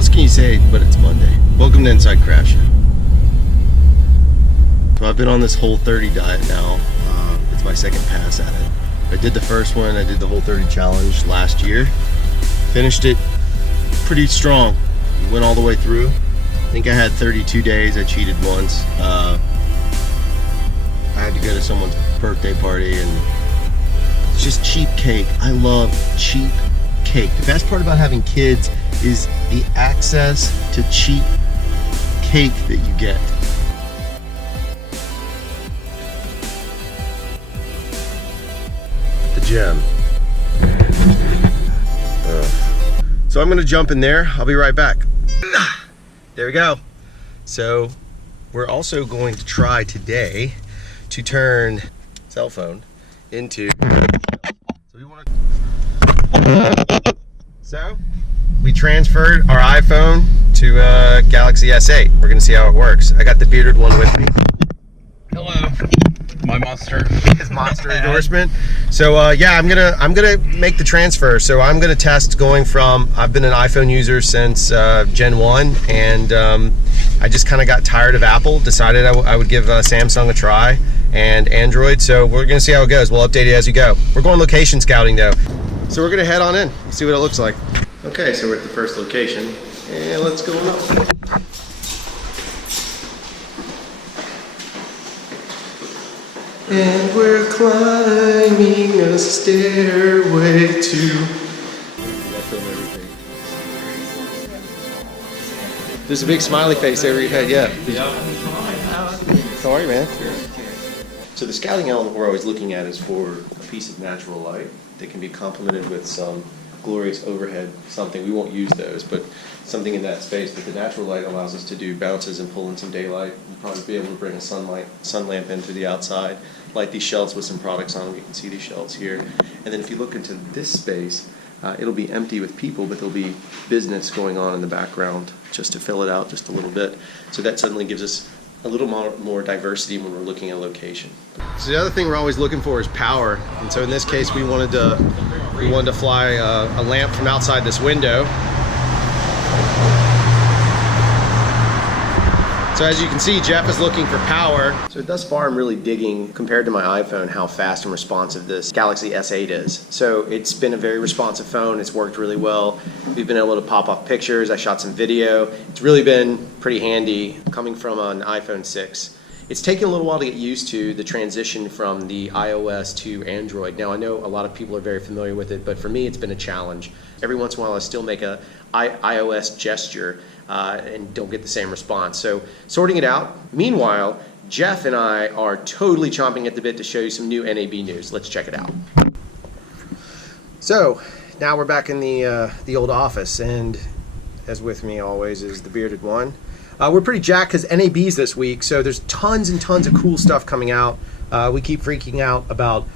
else can you say but it's Monday? Welcome to Inside CRFTSHO. So I've been on this Whole30 diet now. It's my second pass at it. I did the first one, I did the Whole30 challenge last year. Finished it pretty strong. Went all the way through. I think I had 32 days, I cheated once. I had to go to someone's birthday party and it's just cheap cake. I love cheap cake. The best part about having kids is the access to cheap cake that you get. The gym. So I'm gonna jump in there. I'll be right back. There we go. So we're also going to try today to turn cell phone into. So we transferred our iPhone to Galaxy S8. We're gonna see how it works. I got the bearded one with me. Hello. My monster. His monster endorsement. So yeah, I'm gonna make the transfer. So I'm gonna test going from. I've been an iPhone user since Gen 1, and I just kind of got tired of Apple. Decided I would give Samsung a try and Android. So we're gonna see how it goes. We'll update it as we go. We're going location scouting though. So we're gonna head on in, see what it looks like. Okay, so we're at the first location, and let's go up. And we're climbing a stairway to. There's a big smiley face over your head, yeah. How are you, man? So the scouting element we're always looking at is for a piece of natural light that can be complemented with some glorious overhead something. We won't use those, but something in that space. But the natural light allows us to do bounces and pull in some daylight. We'll probably be able to bring a sun lamp in through the outside, light these shelves with some products on them. You can see these shelves here. And then if you look into this space, it'll be empty with people, but there'll be business going on in the background just to fill it out just a little bit. So that suddenly gives us a little more diversity when we're looking at a location. So the other thing we're always looking for is power. And so in this case, we wanted to fly a lamp from outside this window. So as you can see, Jeff is looking for power. So thus far, I'm really digging, compared to my iPhone, how fast and responsive this Galaxy S8 is. So it's been a very responsive phone. It's worked really well. We've been able to pop off pictures. I shot some video. It's really been pretty handy coming from an iPhone 6. It's taken a little while to get used to the transition from the iOS to Android. Now I know a lot of people are very familiar with it, but for me it's been a challenge. Every once in a while I still make a iOS gesture and don't get the same response. So sorting it out. Meanwhile, Jeff and I are totally chomping at the bit to show you some new NAB news. Let's check it out. So now we're back in the old office, and as with me always is the bearded one. We're pretty jacked because NAB's this week, so there's tons and tons of cool stuff coming out. We keep freaking out about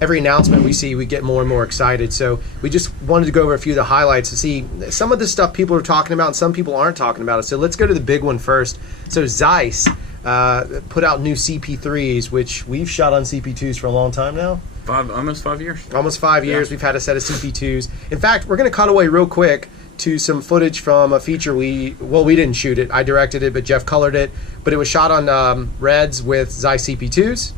every announcement we see. We get more and more excited. So we just wanted to go over a few of the highlights to see some of the stuff people are talking about and some people aren't talking about it. So let's go to the big one first. So Zeiss put out new CP3s, which we've shot on CP2s for a long time now. Almost 5 years. Almost 5 years. We've had a set of CP2s. In fact, we're going to cut away real quick to some footage from a feature we didn't shoot it. I directed it, but Jeff colored it. But it was shot on Reds with Zeiss CP2s.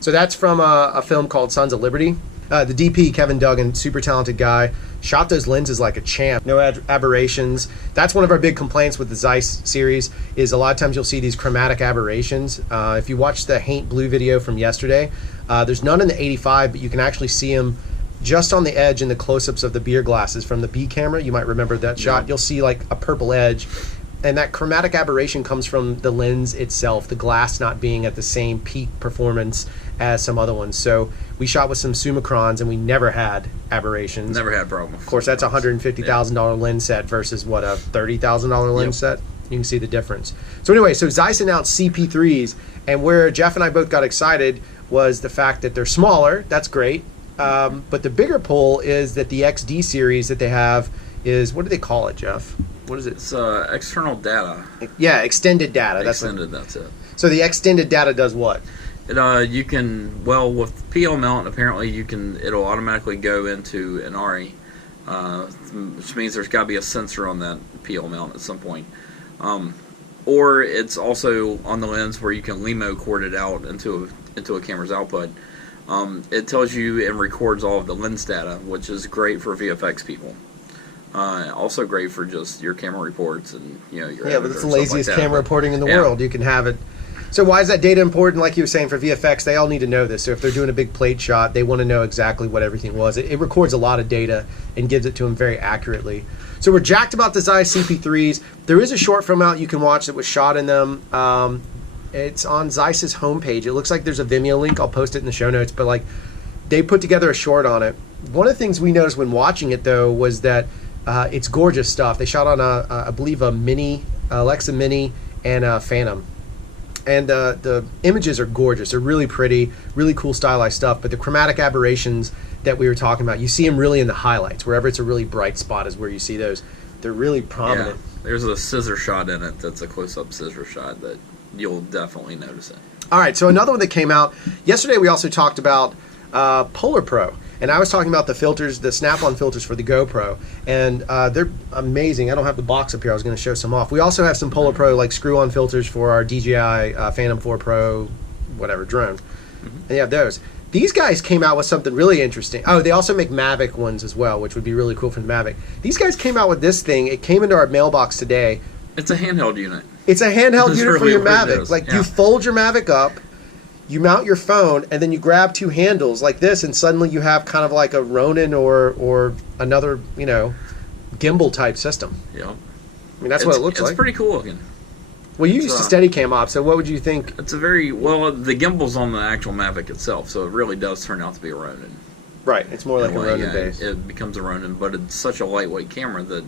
So that's from a film called Sons of Liberty. The DP, Kevin Duggan, super talented guy, shot those lenses like a champ. No aberrations. That's one of our big complaints with the Zeiss series is a lot of times you'll see these chromatic aberrations. If you watch the Haint Blue video from yesterday, there's none in the 85, but you can actually see them just on the edge in the close-ups of the beer glasses from the B camera. You might remember that shot. You'll see like a purple edge. And that chromatic aberration comes from the lens itself, the glass not being at the same peak performance as some other ones. So we shot with some Summicrons and we never had aberrations. Never had problems. Of course, that's a $150,000 lens set versus what, a $30,000 lens set? You can see the difference. So anyway, so Zeiss announced CP3s, and where Jeff and I both got excited was the fact that they're smaller. That's great. But the bigger pull is that the XD series that they have is, what do they call it, Jeff? What is it? It's external data. Yeah, extended data. That's it. So the extended data does what? You can, well, with PL mount, apparently it'll automatically go into an RE, which means there's got to be a sensor on that PL mount at some point. Or it's also on the lens where you can LEMO cord it out into a camera's output. It tells you and records all of the lens data, which is great for VFX people. Also great for just your camera reports and your but it's the laziest camera reporting in the world. You can have it. So why is that data important? Like you were saying, for VFX, they all need to know this. So if they're doing a big plate shot, they want to know exactly what everything was. It records a lot of data and gives it to them very accurately. So we're jacked about the Zeiss CP3s. There is a short film out you can watch that was shot in them. It's on Zeiss's homepage. It looks like there's a Vimeo link. I'll post it in the show notes. But like, they put together a short on it. One of the things we noticed when watching it, though, was that it's gorgeous stuff. They shot on I believe a Mini, Alexa Mini, and a Phantom. And the images are gorgeous. They're really pretty, really cool stylized stuff. But the chromatic aberrations that we were talking about, you see them really in the highlights. Wherever it's a really bright spot is where you see those. They're really prominent. Yeah, there's a scissor shot in it that's a close-up scissor shot that you'll definitely notice it. All right, so another one that came out. Yesterday we also talked about Polar Pro. And I was talking about the filters, the Snap-on filters for the GoPro, and they're amazing. I don't have the box up here. I was going to show some off. We also have some Polar Pro, like screw-on filters for our DJI Phantom 4 Pro, whatever, drone. And you have those. These guys came out with something really interesting. Oh, they also make Mavic ones as well, which would be really cool for the Mavic. These guys came out with this thing. It came into our mailbox today. It's a handheld unit. It's a handheld unit really for your Mavic. Like, you fold your Mavic up, you mount your phone, and then you grab two handles like this, and suddenly you have kind of like a Ronin or another, gimbal type system. Yeah. I mean, that's what it looks like. It's pretty cool looking. Well, you used a Steadicam op, so what would you think? It's the gimbal's on the actual Mavic itself, so it really does turn out to be a Ronin. Right, it's more like a Ronin base. It becomes a Ronin, but it's such a lightweight camera that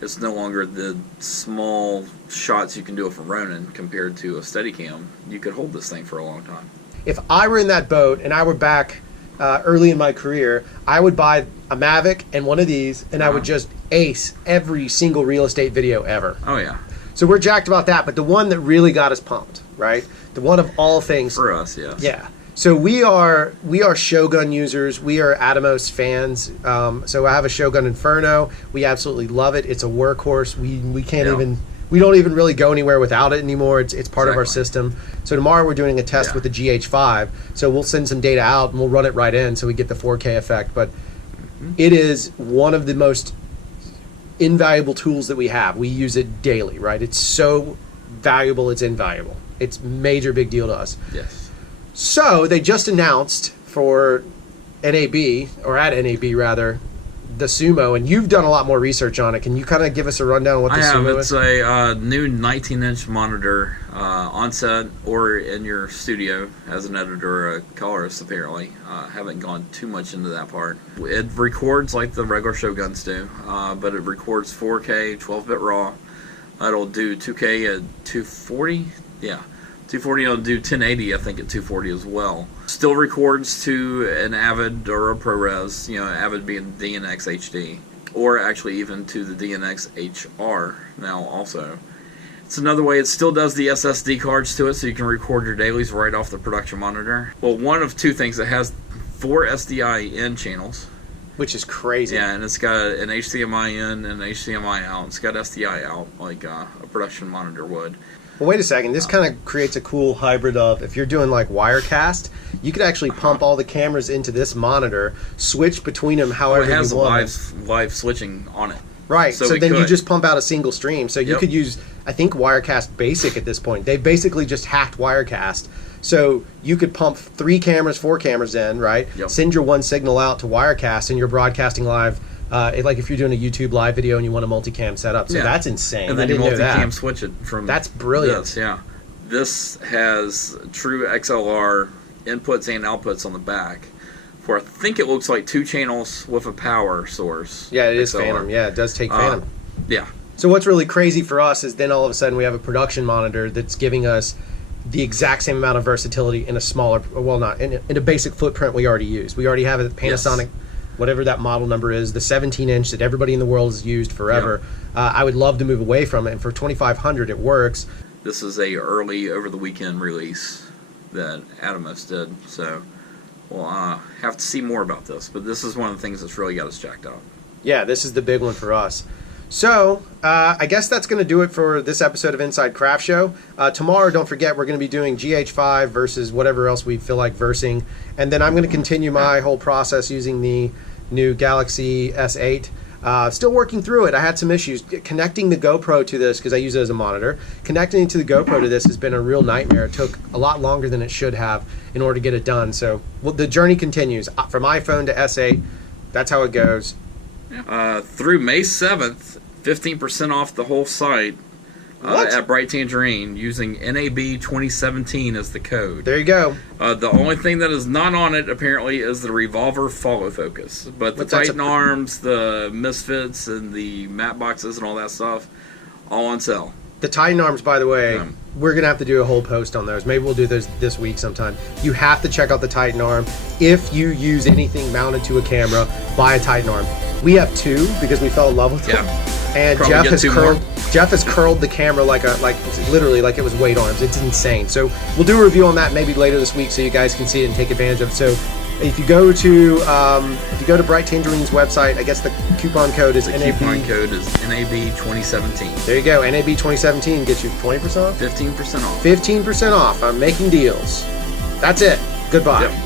it's no longer the small shots you can do with a Ronin compared to a Steadicam. You could hold this thing for a long time. If I were in that boat and I were back early in my career, I would buy a Mavic and one of these, and I would just ace every single real estate video ever. Oh, yeah. So we're jacked about that, but the one that really got us pumped, right? The one of all things. For us, yes. Yeah. So we are Shogun users. We are Atomos fans. So I have a Shogun Inferno. We absolutely love it. It's a workhorse. We can't even. We don't even really go anywhere without it anymore. It's part of our system. So tomorrow we're doing a test with the GH5. So we'll send some data out and we'll run it right in so we get the 4K effect. But it is one of the most invaluable tools that we have. We use it daily, right? It's so valuable. It's invaluable. It's major big deal to us. Yes. So they just announced for NAB, or at NAB rather, the Sumo, and you've done a lot more research on it. Can you kind of give us a rundown of what the Sumo is? It's a new 19-inch monitor on set or in your studio as an editor or a colorist, apparently. Haven't gone too much into that part. It records like the regular Shoguns do, but it records 4K, 12-bit RAW. It'll do 2K at 240. Yeah. 240, it'll do 1080, I think, at 240 as well. Still records to an Avid or a ProRes, Avid being DNX HD, or actually even to the DNX HR now also. It's another way. It still does the SSD cards to it, so you can record your dailies right off the production monitor. Well, one of two things. It has 4 SDI in channels. Which is crazy. Yeah, and it's got an HDMI in and an HDMI out. It's got SDI out like a production monitor would. Well, wait a second. This kind of creates a cool hybrid of, if you're doing like Wirecast, you could actually pump all the cameras into this monitor, switch between them however Well, it has you want. live switching on it. Right. So we then you could. just pump out a single stream. So you Yep. could use, I think, Wirecast Basic at this point. They basically just hacked Wirecast. So you could pump 3 cameras, 4 cameras in, right? Yep. Send your one signal out to Wirecast, and you're broadcasting live. Like if you're doing a YouTube live video and you want a multicam setup. So Yeah. that's insane. And I then you didn't know multicam that. switch it from. That's brilliant. This, yeah. This has true XLR inputs and outputs on the back. For I think it looks like 2 channels with a power source. Yeah, it is XLR. Phantom. Yeah, it does take Phantom. Yeah. So what's really crazy for us is then all of a sudden we have a production monitor that's giving us the exact same amount of versatility in a smaller, well, not in a basic footprint we already use. We already have a Panasonic, whatever that model number is, the 17-inch that everybody in the world has used forever. I would love to move away from it, and for $2,500 it works. This is a early over the weekend release that Atomos did. So we'll have to see more about this. But this is one of the things that's really got us jacked up. Yeah, this is the big one for us. So, I guess that's going to do it for this episode of Inside Craft Show. Tomorrow, don't forget, we're going to be doing GH5 versus whatever else we feel like versing. And then I'm going to continue my whole process using the new Galaxy S8. Still working through it. I had some issues. Connecting the GoPro to this, because I use it as a monitor, connecting it to the GoPro to this has been a real nightmare. It took a lot longer than it should have in order to get it done. So, the journey continues. From iPhone to S8, that's how it goes. Through May 7th, 15% off the whole site at Bright Tangerine using NAB 2017 as the code. There you go. The only thing that is not on it, apparently, is the Revolver follow focus. But the Titan arms, the Misfits, and the matte boxes and all that stuff, all on sale. The Titan arms, by the way, we're going to have to do a whole post on those. Maybe we'll do those this week sometime. You have to check out the Titan arm. If you use anything mounted to a camera, buy a Titan arm. We have 2 because we fell in love with them. And Probably Jeff has curled the camera like literally like it was weight arms. It's insane. So we'll do a review on that maybe later this week so you guys can see it and take advantage of it. So if you go to Bright Tangerine's website, I guess the coupon code is NAB. Coupon code is NAB 2017. There you go. NAB 2017 gets you 20% off? 15% off. 15% off. I'm making deals. That's it. Goodbye. Yep.